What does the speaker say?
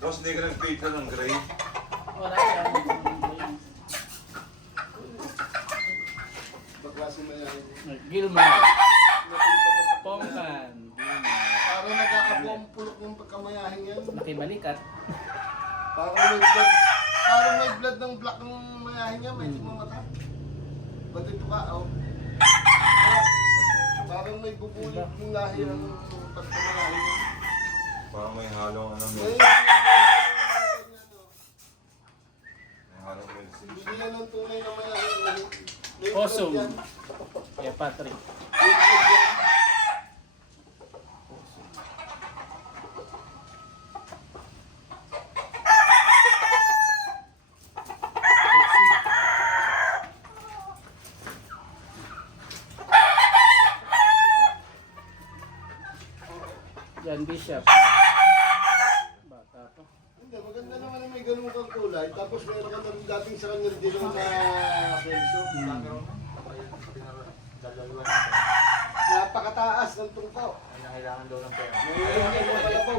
Boss, hindi ka nag-paper ng gray. Wala siya. Baklasin mo yan. Gilmar. Pongkan. Gilmar. Parang nagkakabuang pulok yung pagkamayahin yan. Nakibalikat. Parang may blood ng black ng mayahin niya, may mata. Ba't ito ka, oh? Parang may bubulot ng lahi ng pagkamayahin niya. Parang may halong ano. May Halong medicine. hindi yan ang tunay na mayahin. May Awesome. blood yan. Kaya Patrick. May blood yan. John Bishop. Bata pa. Hindi, maganda naman na may ganun kang kulay. Tapos meron ka na rin dating sa kanya din na penso. Napakataas ng tungkaw. Kailangan daw ng pera. May palabaw.